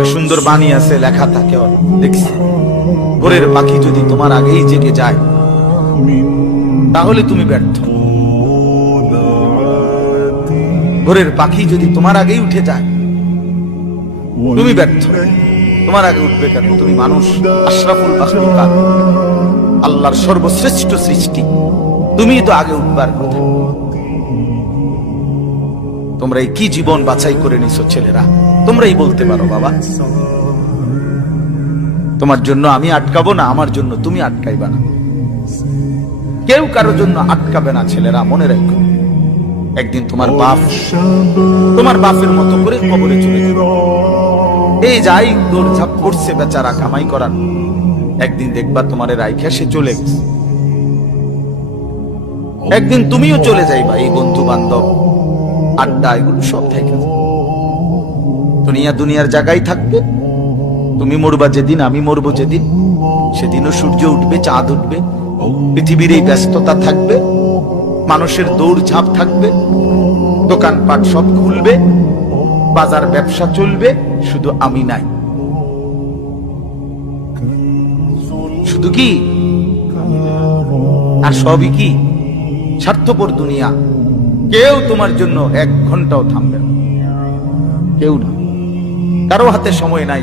একটা সুন্দর বাণী আছে, লেখা থাকে, দেখছি, ভোরের পাখি যদি তোমার আগেই জেগে যায় তাহলে তুমি ব্যর্থ। ভোরের পাখি যদি তোমার আগেই উঠে যায় তুমি ব্যর্থ। তোমার আগে উঠবে কেন? তুমি মানুষ, আশরাফুল মাখলুকাত, আল্লাহর সর্বশ্রেষ্ঠ সৃষ্টি, তুমি তো আগে উঠবার কথা। তোমরা এই কি জীবন বাছাই করে নিছো ছেলেরা? তোমরাই বলতে পারো বাবা। তোমার জন্য আমি আটকাবো না, আমার জন্য তুমি আটকাইবা না। কেউ কারোর জন্য আটকাবে না ছেলেরা, মনে রাখো। একদিন তোমার বাপের মতো করে কবরে চলে যাবে। এই যাই দৌড়ঝাঁপ করছে বেচারা কামাই করার, একদিন দেখবা তোমার রাইখা সে চলে গেছে। একদিন তুমিও চলে যাইবা। এই বন্ধু বান্ধব আড্ডা এগুলো সব থেকে দুনিয়ার জায়গায় থাকবে। তুমি মরবা যেদিন, আমি মরবো যেদিন, সেদিনও সূর্য উঠবে, চাঁদ উঠবে, পৃথিবীর এই ব্যস্ততা থাকবে, মানুষের দৌড়ঝাঁপ থাকবে, দোকানপাট সব খুলবে, বাজার ব্যবসা চলবে, শুধু আমি নাই। শুধু কি আর সবই কি স্বার্থপর দুনিয়া। কেউ তোমার জন্য 1 ঘন্টাও থামবে না, কেউ না। কারো হাতে সময় নাই।